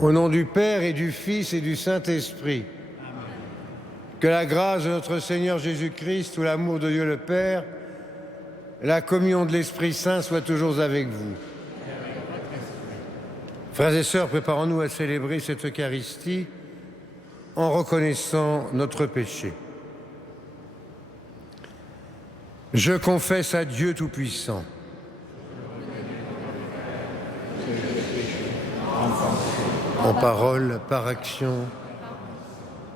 Au nom du Père et du Fils et du Saint-Esprit, que la grâce de notre Seigneur Jésus-Christ, ou l'amour de Dieu le Père, la communion de l'Esprit Saint soit toujours avec vous. Frères et sœurs, préparons-nous à célébrer cette Eucharistie en reconnaissant notre péché. Je confesse à Dieu Tout-Puissant, en parole, par action,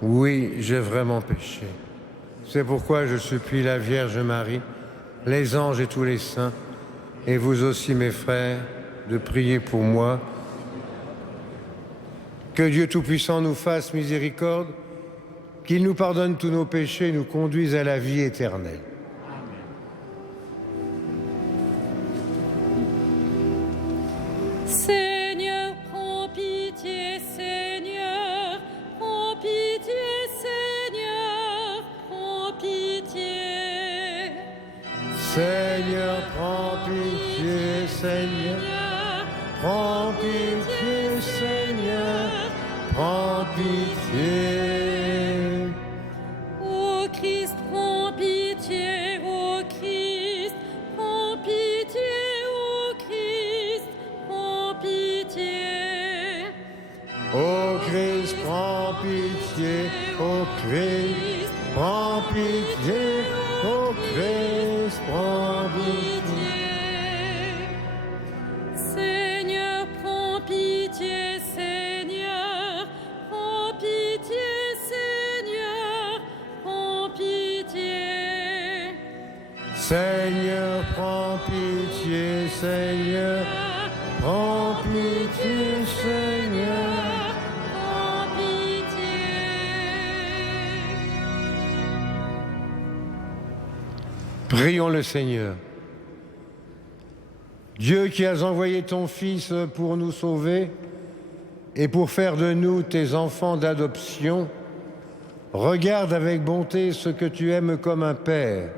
oui, j'ai vraiment péché. C'est pourquoi je supplie la Vierge Marie, les anges et tous les saints, et vous aussi mes frères, de prier pour moi. Que Dieu Tout-Puissant nous fasse miséricorde, qu'il nous pardonne tous nos péchés et nous conduise à la vie éternelle. Seigneur, prends pitié, Seigneur, prends pitié, Seigneur, prends pitié. Seigneur, prends pitié, Seigneur, prends pitié, Seigneur, prends pitié. Ô Christ, prends pitié, ô Christ, prends pitié, ô Christ, prends pitié. Ô Christ, prends pitié, ô Christ, prends pitié, ô Christ, prends pitié. Seigneur, prends pitié, Seigneur, prends pitié, Seigneur, prends pitié. Seigneur, prends pitié, Seigneur, prends pitié, Seigneur. Prends pitié. Prions le Seigneur. Dieu qui as envoyé ton Fils pour nous sauver et pour faire de nous tes enfants d'adoption, regarde avec bonté ce que tu aimes comme un Père.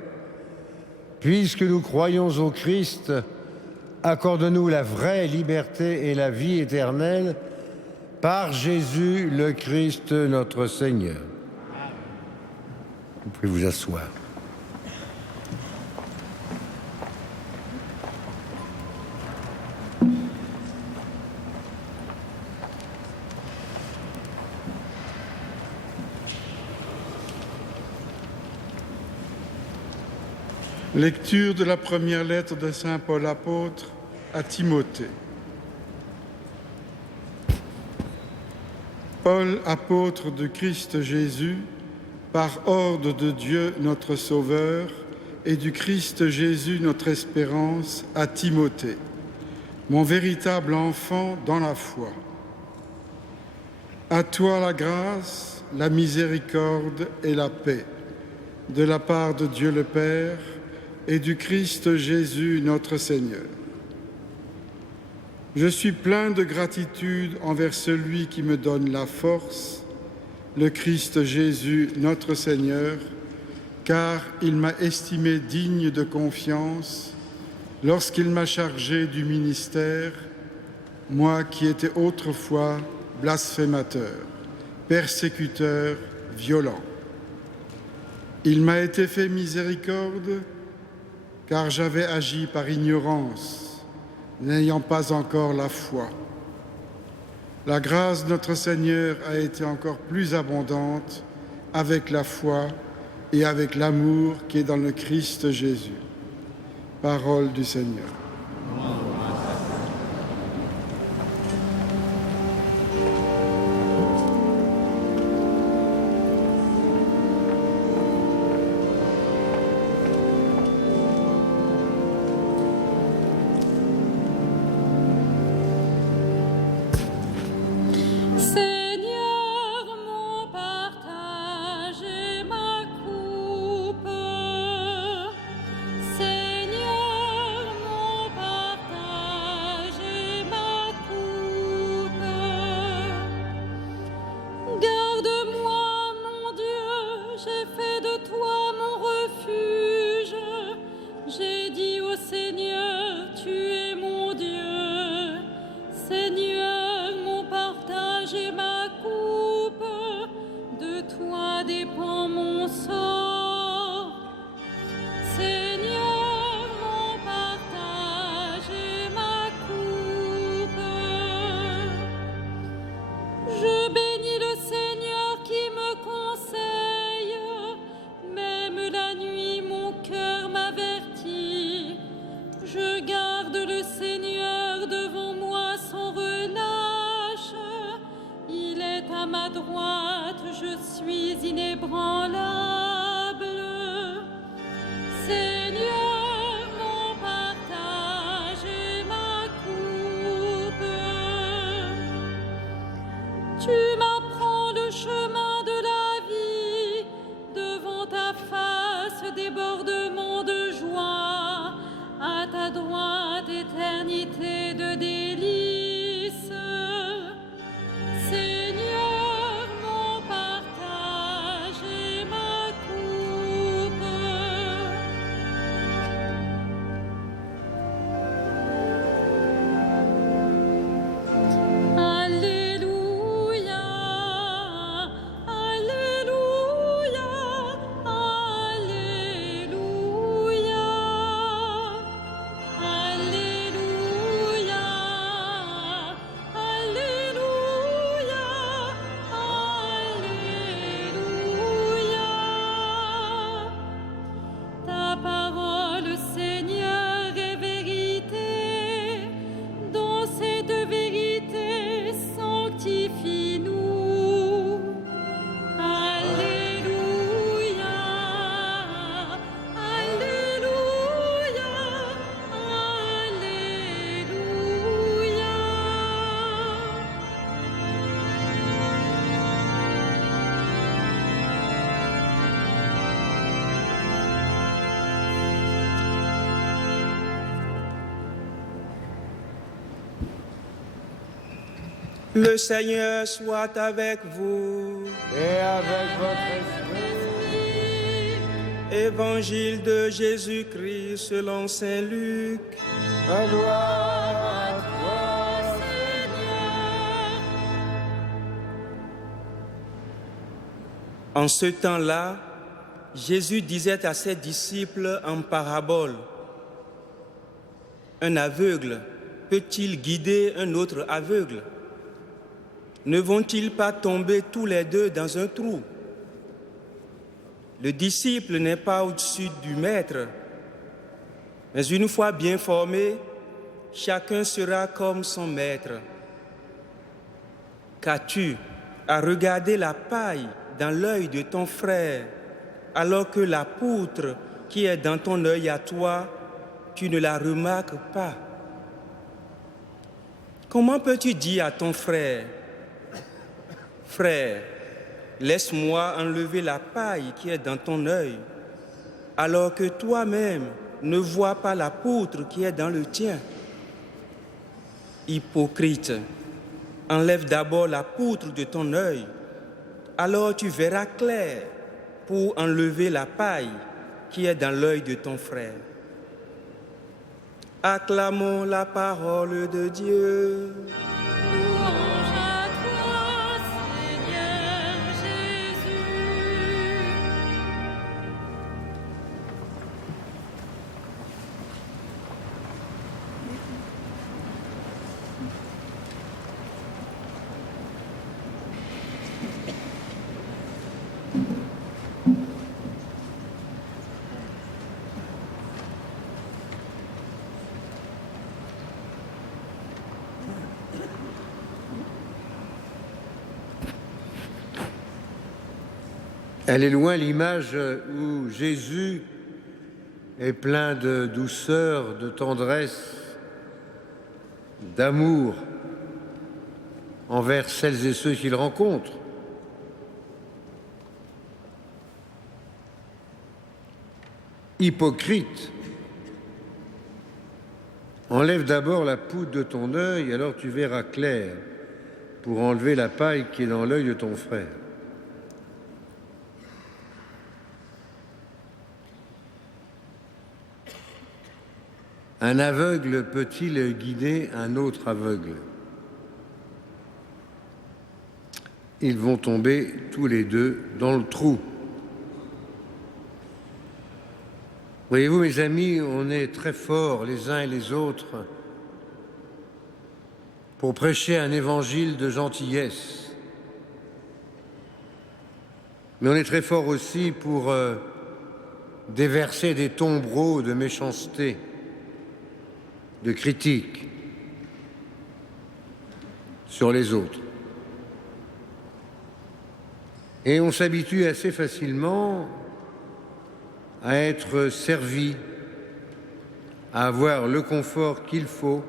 Puisque nous croyons au Christ, accorde-nous la vraie liberté et la vie éternelle par Jésus le Christ notre Seigneur. Vous pouvez vous asseoir. Lecture de la première lettre de saint Paul apôtre à Timothée. Paul, apôtre de Christ Jésus, par ordre de Dieu notre Sauveur et du Christ Jésus notre espérance, à Timothée, mon véritable enfant dans la foi. À toi la grâce, la miséricorde et la paix, de la part de Dieu le Père et du Christ Jésus notre Seigneur. Je suis plein de gratitude envers celui qui me donne la force, le Christ Jésus notre Seigneur, car il m'a estimé digne de confiance lorsqu'il m'a chargé du ministère, moi qui étais autrefois blasphémateur, persécuteur, violent. Il m'a été fait miséricorde, car j'avais agi par ignorance, n'ayant pas encore la foi. La grâce de notre Seigneur a été encore plus abondante avec la foi et avec l'amour qui est dans le Christ Jésus. Parole du Seigneur. Seigneur, mon Seigneur, mon partage et ma coupe. Tu m'apprends le chemin de la vie, devant ta face débordement de joie, à ta droite éternité de délices. Seigneur, mon partage et ma coupe. Alléluia, Alléluia, Alléluia, Alléluia, Alléluia, Alléluia. Ta parole, Seigneur, est vérité. Dans cette vérité, sanctifie-nous. Alléluia, Alléluia, Alléluia. Le Seigneur soit avec vous. Et avec votre esprit, Évangile de Jésus-Christ selon saint Luc. gloire à toi, En ce temps-là, Jésus disait à ses disciples en parabole: Un aveugle peut-il guider un autre aveugle? Ne vont-ils pas tomber tous les deux dans un trou? Le disciple n'est pas au-dessus du maître, mais une fois bien formé, chacun sera comme son maître. Qu'as-tu à regarder la paille dans l'œil de ton frère, alors que la poutre qui est dans ton œil à toi, tu ne la remarques pas? Comment peux-tu dire à ton frère: Frère, laisse-moi enlever la paille qui est dans ton œil, alors que toi-même ne vois pas la poutre qui est dans le tien? Hypocrite, enlève d'abord la poutre de ton œil, alors tu verras clair pour enlever la paille qui est dans l'œil de ton frère. Acclamons la parole de Dieu. Louange à toi, Seigneur Jésus. Elle est loin l'image où Jésus est plein de douceur, de tendresse, d'amour envers celles et ceux qu'il rencontre. Hypocrite, enlève d'abord la poudre de ton œil, alors tu verras clair pour enlever la paille qui est dans l'œil de ton frère. Un aveugle peut-il guider un autre aveugle? Ils vont tomber tous les deux dans le trou. Voyez-vous, mes amis, on est très forts les uns et les autres pour prêcher un évangile de gentillesse. Mais on est très forts aussi pour déverser des tombereaux de méchanceté, de critique sur les autres. Et on s'habitue assez facilement à être servis, à avoir le confort qu'il faut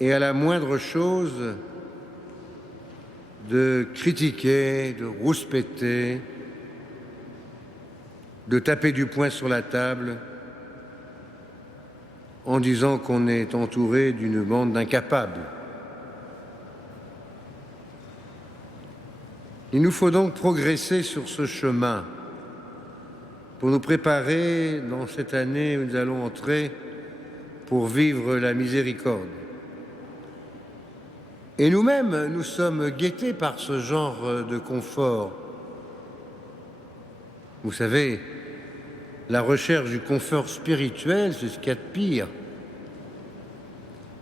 et à la moindre chose de critiquer, de rouspéter, de taper du poing sur la table en disant qu'on est entouré d'une bande d'incapables. Il nous faut donc progresser sur ce chemin pour nous préparer dans cette année où nous allons entrer pour vivre la miséricorde. Et nous-mêmes, nous sommes guettés par ce genre de confort. Vous savez, la recherche du confort spirituel, c'est ce qu'il y a de pire.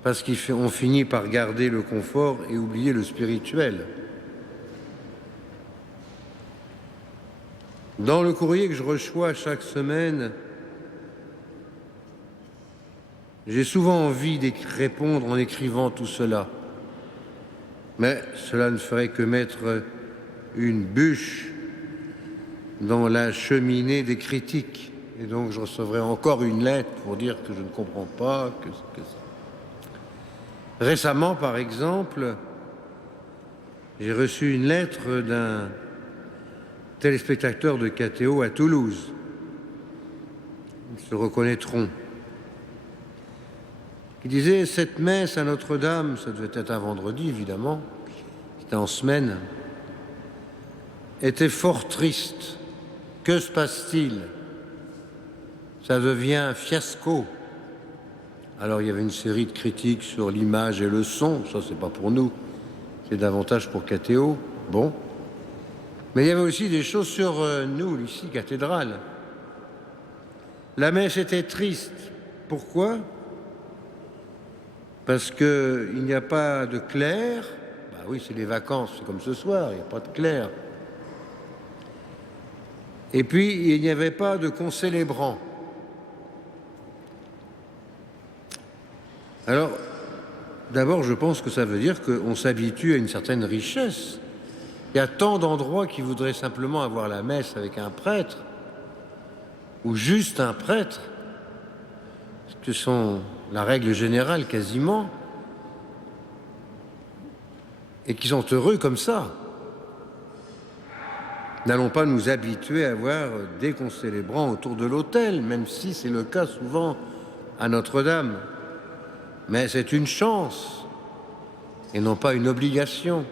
Parce qu'on finit par garder le confort et oublier le spirituel. Dans le courrier que je reçois chaque semaine, j'ai souvent envie d'y répondre en écrivant tout cela. Mais cela ne ferait que mettre une bûche dans la cheminée des critiques. Et donc je recevrai encore une lettre pour dire que je ne comprends pas, que ça. Récemment, par exemple, j'ai reçu une lettre d'un téléspectateurs de KTO à Toulouse. Ils se reconnaîtront. Qui disait: cette messe à Notre-Dame, ça devait être un vendredi évidemment, c'était en semaine, était fort triste. Que se passe-t-il? Ça devient un fiasco. Alors il y avait une série de critiques sur l'image et le son, ça c'est pas pour nous, c'est davantage pour KTO. Bon. Mais il y avait aussi des choses sur nous, ici, cathédrale. La messe était triste. Pourquoi? Parce qu'il n'y a pas de clerc. Bah oui, c'est les vacances, c'est comme ce soir, il n'y a pas de clerc. Et puis, il n'y avait pas de concélébrant. Alors, d'abord, je pense que ça veut dire qu'on s'habitue à une certaine richesse. Il y a tant d'endroits qui voudraient simplement avoir la messe avec un prêtre, ou juste un prêtre, ce que sont la règle générale quasiment, et qui sont heureux comme ça. N'allons pas nous habituer à avoir des concélébrants autour de l'autel, même si c'est le cas souvent à Notre-Dame. Mais c'est une chance, et non pas une obligation.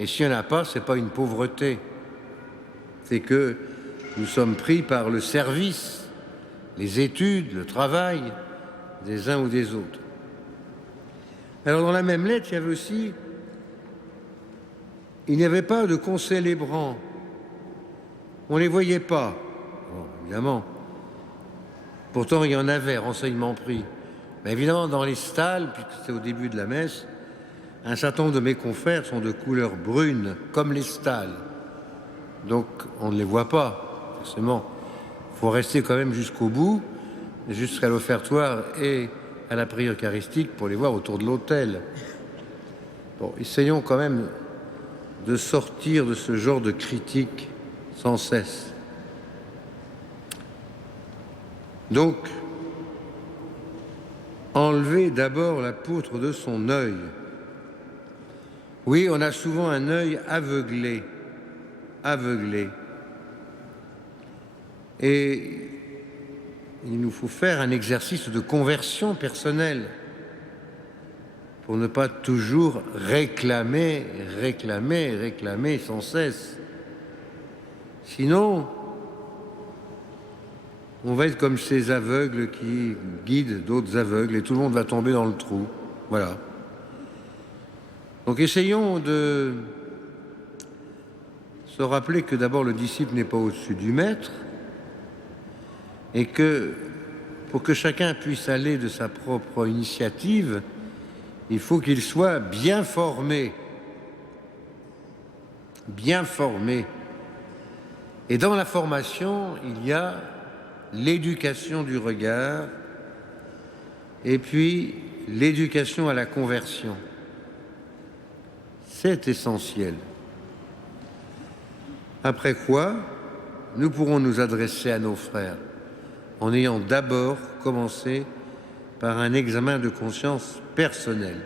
Et s'il n'y en a pas, ce n'est pas une pauvreté. C'est que nous sommes pris par le service, les études, le travail des uns ou des autres. Alors dans la même lettre, il y avait aussi... Il n'y avait pas de concélébrants. On ne les voyait pas. Bon, évidemment. Pourtant, il y en avait, renseignement pris. Mais évidemment, dans les stalles, puisque c'était au début de la messe, un certain nombre de mes confrères sont de couleur brune, comme les stalles. Donc, on ne les voit pas, forcément. Il faut rester quand même jusqu'au bout, jusqu'à l'offertoire et à la prière eucharistique pour les voir autour de l'autel. Bon, essayons quand même de sortir de ce genre de critique sans cesse. Donc, enlever d'abord la poutre de son œil. Oui, on a souvent un œil aveuglé. Et il nous faut faire un exercice de conversion personnelle pour ne pas toujours réclamer sans cesse. Sinon, on va être comme ces aveugles qui guident d'autres aveugles et tout le monde va tomber dans le trou. Voilà. Donc essayons de se rappeler que d'abord le disciple n'est pas au-dessus du maître et que pour que chacun puisse aller de sa propre initiative, il faut qu'il soit bien formé. Bien formé. Et dans la formation, il y a l'éducation du regard et puis l'éducation à la conversion. C'est essentiel. Après quoi, nous pourrons nous adresser à nos frères en ayant d'abord commencé par un examen de conscience personnel.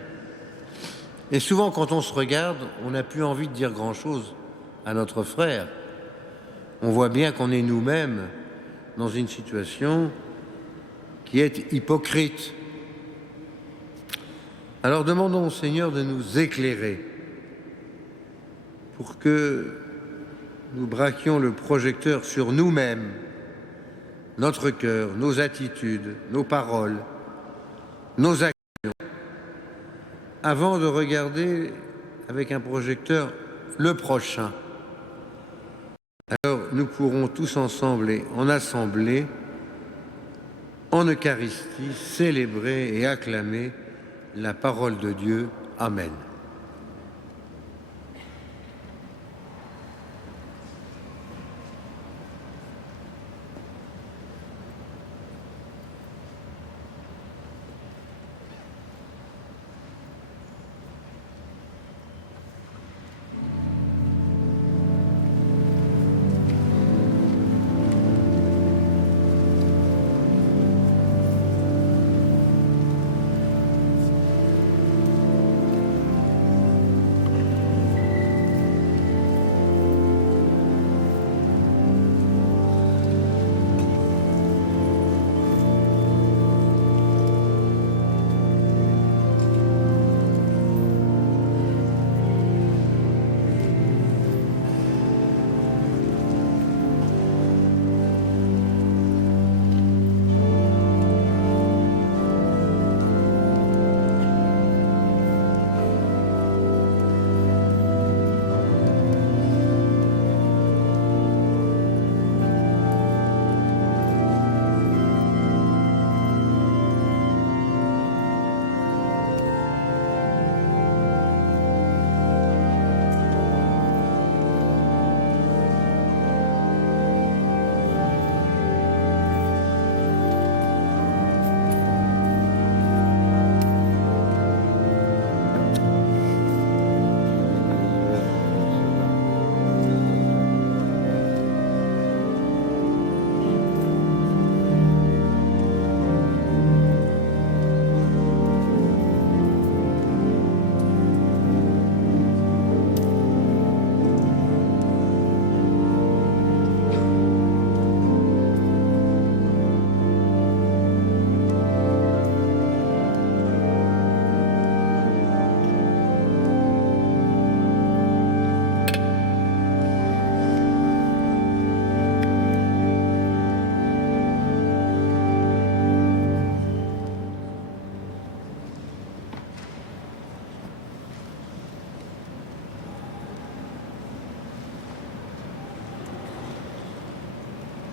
Et souvent, quand on se regarde, on n'a plus envie de dire grand-chose à notre frère. On voit bien qu'on est nous-mêmes dans une situation qui est hypocrite. Alors demandons au Seigneur de nous éclairer pour que nous braquions le projecteur sur nous-mêmes, notre cœur, nos attitudes, nos paroles, nos actions, avant de regarder avec un projecteur le prochain. Alors nous pourrons tous ensemble et en assemblée, en Eucharistie, célébrer et acclamer la parole de Dieu. Amen.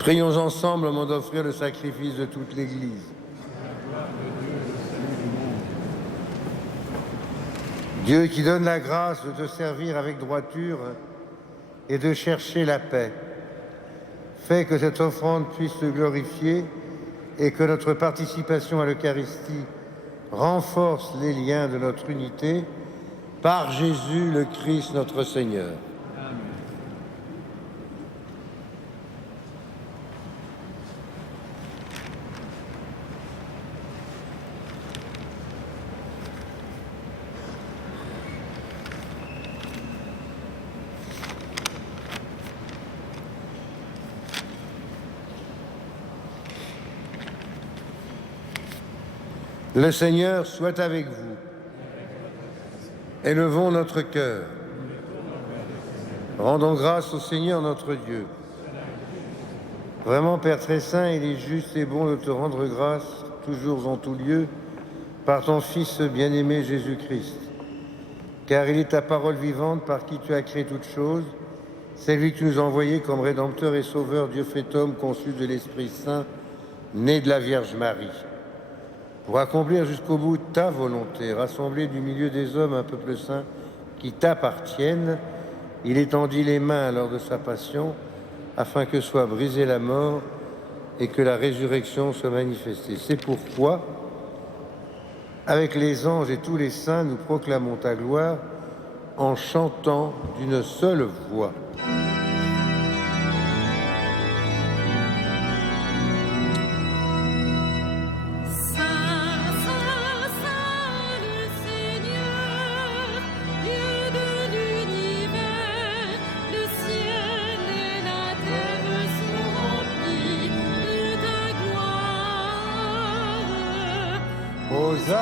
Prions ensemble au moment d'offrir le sacrifice de toute l'Église. Dieu qui donne la grâce de te servir avec droiture et de chercher la paix, fais que cette offrande puisse te glorifier et que notre participation à l'Eucharistie renforce les liens de notre unité par Jésus le Christ notre Seigneur. Le Seigneur soit avec vous. Élevons notre cœur. Rendons grâce au Seigneur notre Dieu. Vraiment, Père très saint, il est juste et bon de te rendre grâce, toujours en tout lieu, par ton Fils bien-aimé Jésus-Christ. Car il est ta parole vivante par qui tu as créé toutes choses. C'est lui que tu nous as envoyé comme Rédempteur et Sauveur, Dieu fait homme, conçu de l'Esprit Saint, né de la Vierge Marie. Pour accomplir jusqu'au bout ta volonté, rassembler du milieu des hommes un peuple saint qui t'appartienne, il étendit les mains lors de sa passion, afin que soit brisée la mort et que la résurrection soit manifestée. C'est pourquoi, avec les anges et tous les saints, nous proclamons ta gloire en chantant d'une seule voix. Hosanna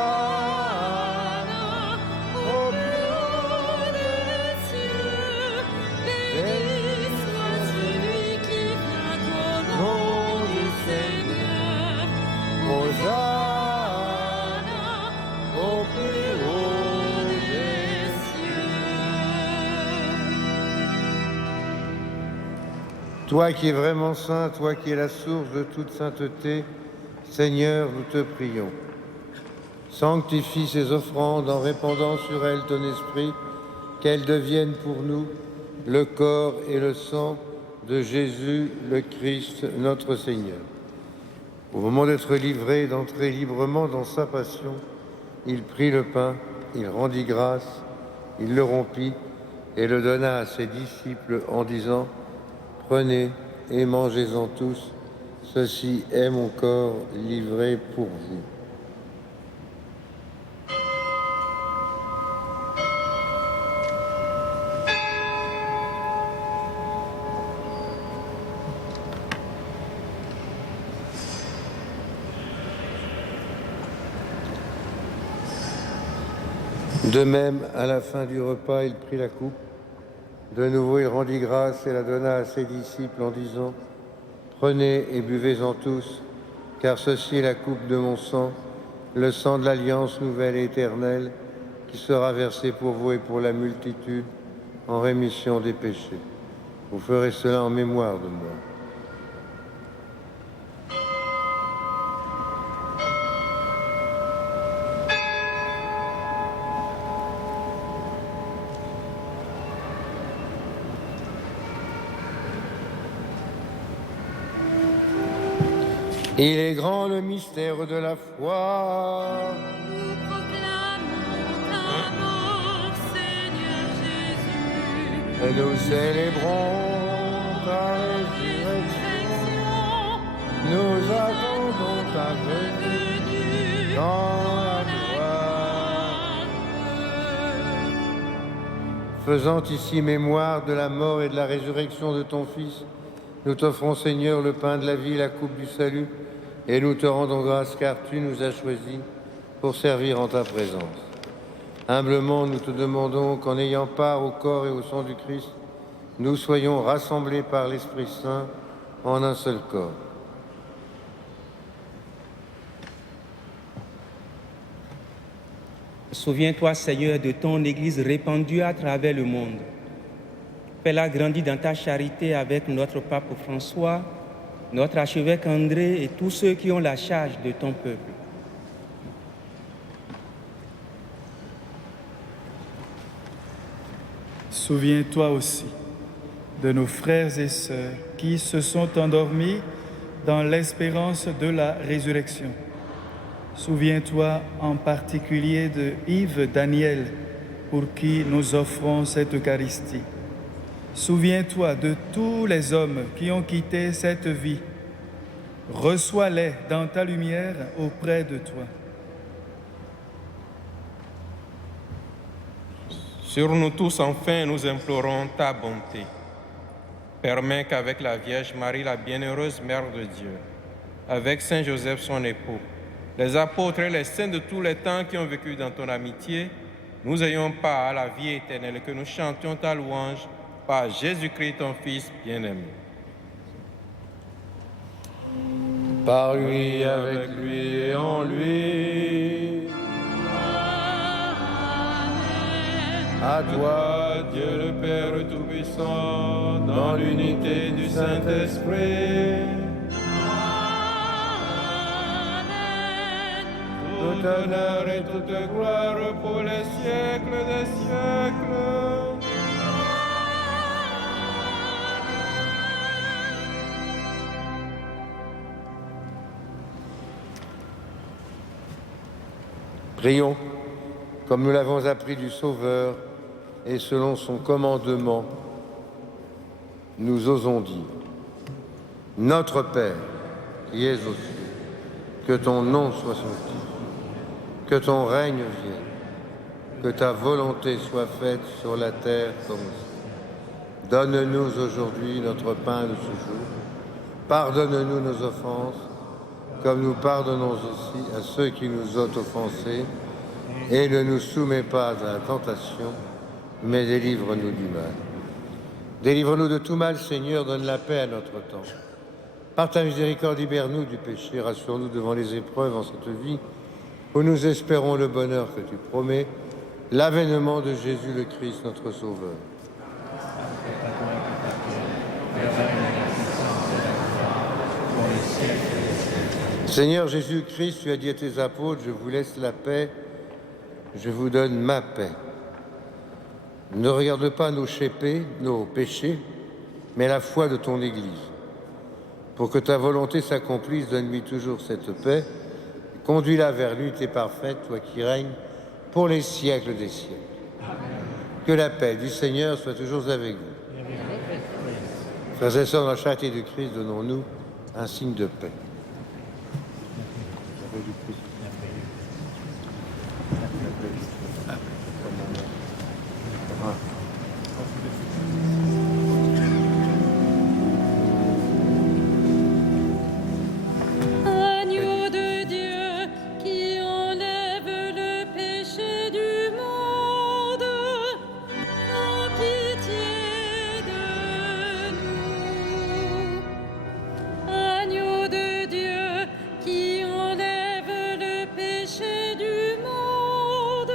au plus haut des cieux. Béni soit celui qui vient au nom du Seigneur. Hosanna au plus haut des cieux. Toi qui es vraiment saint, toi qui es la source de toute sainteté, Seigneur, nous te prions. Sanctifie ces offrandes en répandant sur elles ton esprit, qu'elles deviennent pour nous le corps et le sang de Jésus le Christ, notre Seigneur. Au moment d'être livré, d'entrer librement dans sa passion, il prit le pain, il rendit grâce, il le rompit et le donna à ses disciples en disant « Prenez et mangez-en tous, ceci est mon corps livré pour vous. » De même, à la fin du repas, il prit la coupe. De nouveau, il rendit grâce et la donna à ses disciples en disant « Prenez et buvez-en tous, car ceci est la coupe de mon sang, le sang de l'alliance nouvelle et éternelle, qui sera versé pour vous et pour la multitude en rémission des péchés. Vous ferez cela en mémoire de moi. » Il est grand le mystère de la foi. Nous proclamons ta mort, Seigneur Jésus. Et nous célébrons ta résurrection. Nous attendons ta venue dans la gloire. Faisant ici mémoire de la mort et de la résurrection de ton Fils, nous t'offrons, Seigneur, le pain de la vie, la coupe du salut, et nous te rendons grâce car tu nous as choisis pour servir en ta présence. Humblement, nous te demandons qu'en ayant part au corps et au sang du Christ, nous soyons rassemblés par l'Esprit Saint en un seul corps. Souviens-toi, Seigneur, de ton Église répandue à travers le monde. Fais-la grandir dans ta charité avec notre pape François, notre archevêque André et tous ceux qui ont la charge de ton peuple. Souviens-toi aussi de nos frères et sœurs qui se sont endormis dans l'espérance de la résurrection. Souviens-toi en particulier de Yves Daniel, pour qui nous offrons cette Eucharistie. Souviens-toi de tous les hommes qui ont quitté cette vie. Reçois-les dans ta lumière auprès de toi. Sur nous tous, enfin, nous implorons ta bonté. Permets qu'avec la Vierge Marie, la bienheureuse Mère de Dieu, avec Saint Joseph, son époux, les apôtres et les saints de tous les temps qui ont vécu dans ton amitié, nous ayons part à la vie éternelle et que nous chantions ta louange par Jésus-Christ, ton Fils bien-aimé. Par lui, avec lui et en lui. À toi, Dieu le Père Tout-Puissant, dans l'unité du Saint-Esprit, tout honneur et toute gloire pour les siècles des siècles. Prions, comme nous l'avons appris du Sauveur, et selon son commandement, nous osons dire « Notre Père, qui es aux cieux, que ton nom soit sanctifié, que ton règne vienne, que ta volonté soit faite sur la terre comme au ciel. Donne-nous aujourd'hui notre pain de ce jour. Pardonne-nous nos offenses, comme nous pardonnons aussi à ceux qui nous ont offensés, et ne nous soumets pas à la tentation, mais délivre-nous du mal. Délivre-nous de tout mal, Seigneur, donne la paix à notre temps. Par ta miséricorde, libère-nous du péché, rassure-nous devant les épreuves en cette vie, où nous espérons le bonheur que tu promets, l'avènement de Jésus le Christ, notre Sauveur. Seigneur Jésus-Christ, tu as dit à tes apôtres, je vous laisse la paix, je vous donne ma paix. Ne regarde pas nos péchés, mais la foi de ton Église. Pour que ta volonté s'accomplisse, donne-lui toujours cette paix. Conduis-la vers l'unité parfaite, toi qui règnes pour les siècles des siècles. Que la paix du Seigneur soit toujours avec vous. Frères et sœurs, dans la charité du Christ, donnons-nous un signe de paix. Agneau de Dieu qui enlève le péché du monde, aie pitié de nous. Agneau de Dieu qui enlève le péché du monde,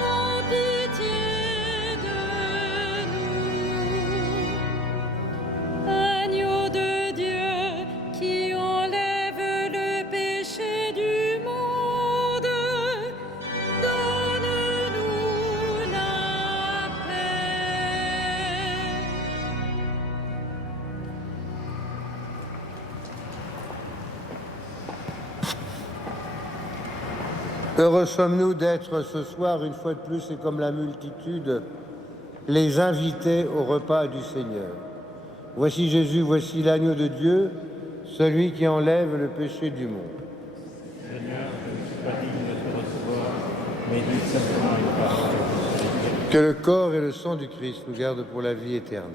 aie pitié de nous. Agneau de Dieu qui enlève le péché du monde, donne-nous la paix. Heureux sommes-nous d'être ce soir, une fois de plus, et comme la multitude, les invités au repas du Seigneur. Voici Jésus, voici l'agneau de Dieu, celui qui enlève le péché du monde. Que le corps et le sang du Christ nous gardent pour la vie éternelle.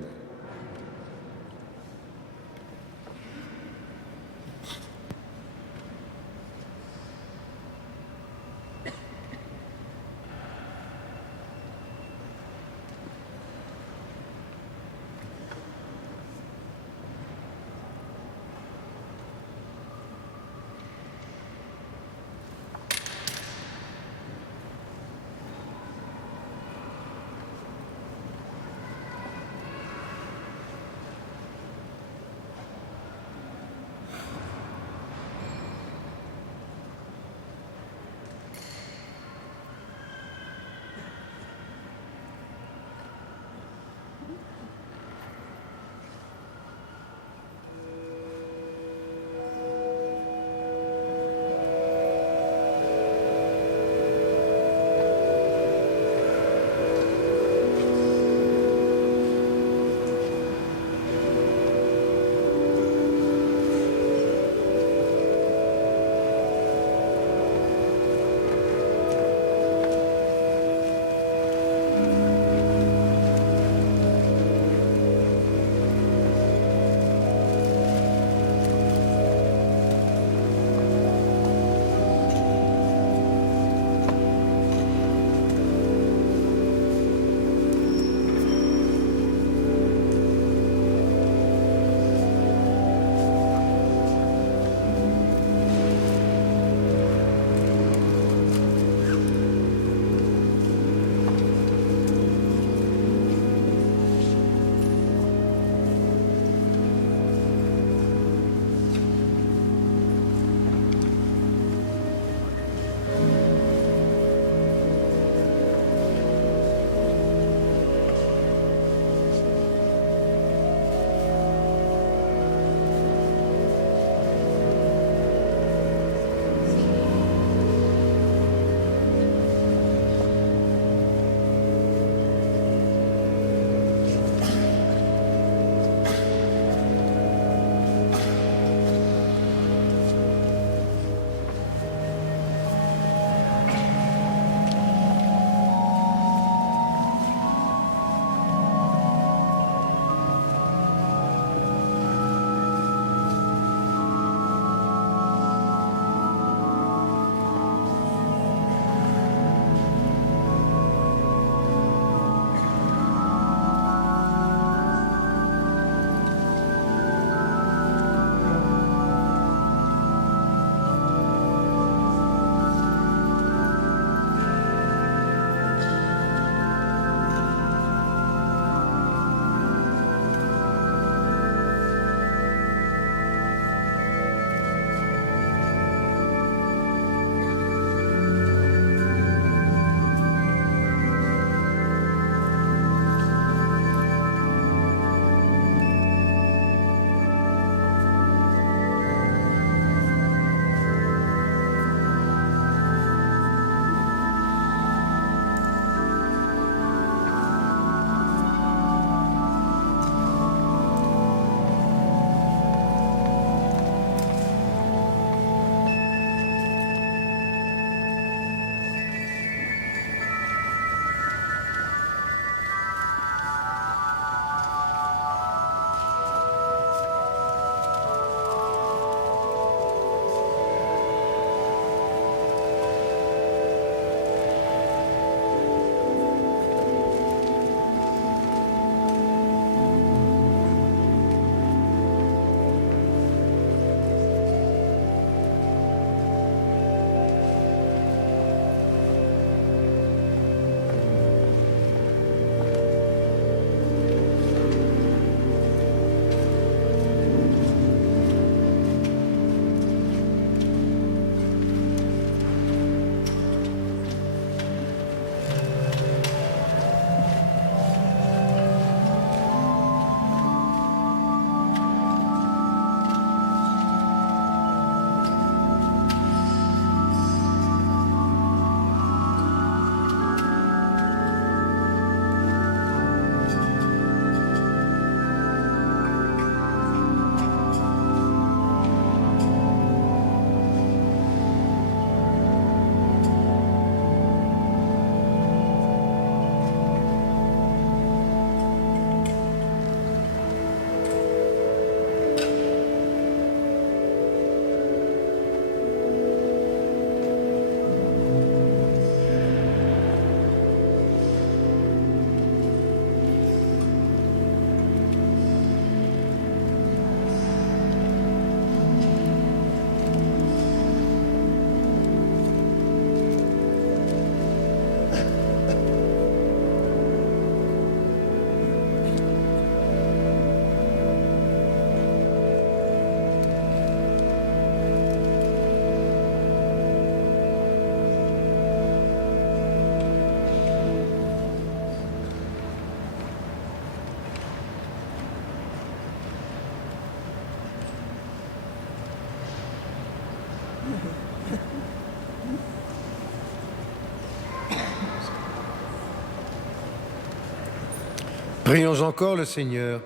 Prions encore le Seigneur.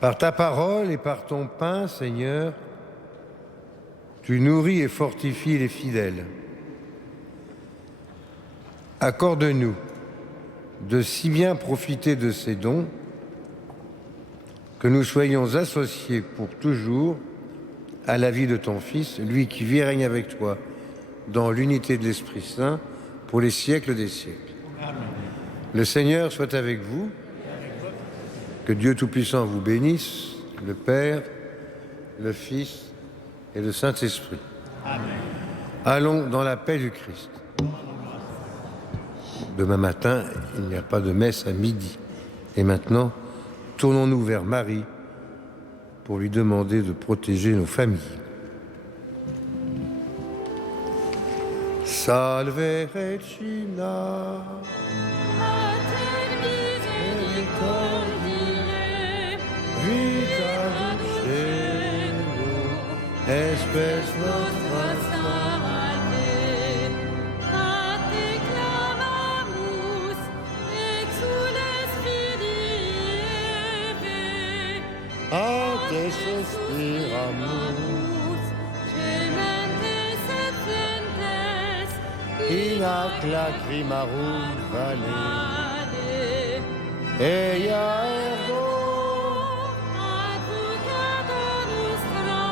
Par ta parole et par ton pain, Seigneur, tu nourris et fortifies les fidèles. Accorde-nous de si bien profiter de ces dons que nous soyons associés pour toujours à la vie de ton Fils, lui qui vit et règne avec toi dans l'unité de l'Esprit Saint pour les siècles des siècles. Amen. Le Seigneur soit avec vous. Que Dieu Tout-Puissant vous bénisse, le Père, le Fils et le Saint-Esprit. Amen. Allons dans la paix du Christ. Demain matin, il n'y a pas de messe à midi. Et maintenant, tournons-nous vers Marie pour lui demander de protéger nos familles. Salve Regina, Mater misericordiae, vita ducendo, espes nostra salve. A te clamamus, exules Filii Eve, a te suspiramus, gementes et flentes, in ac lacrimarum vale, Vale. ea ergo Advocata nostra,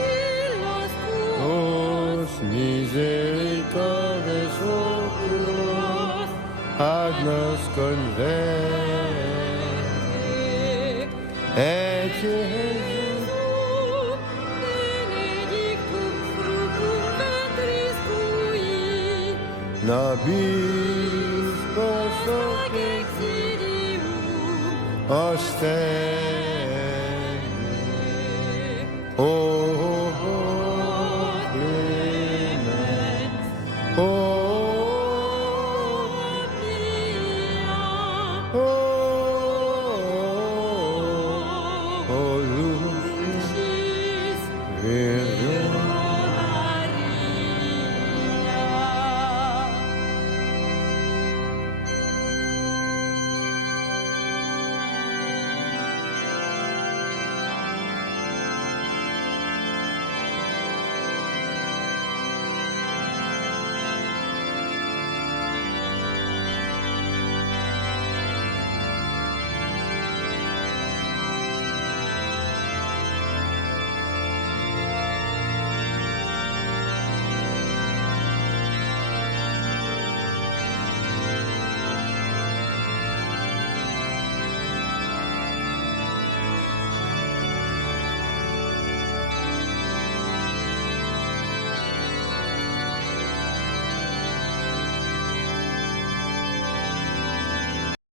illos tuos, os misericordes oculos, agnos converte, et Iesus benedictum fructum ventris tui, nobis post hoc exilium ostende. O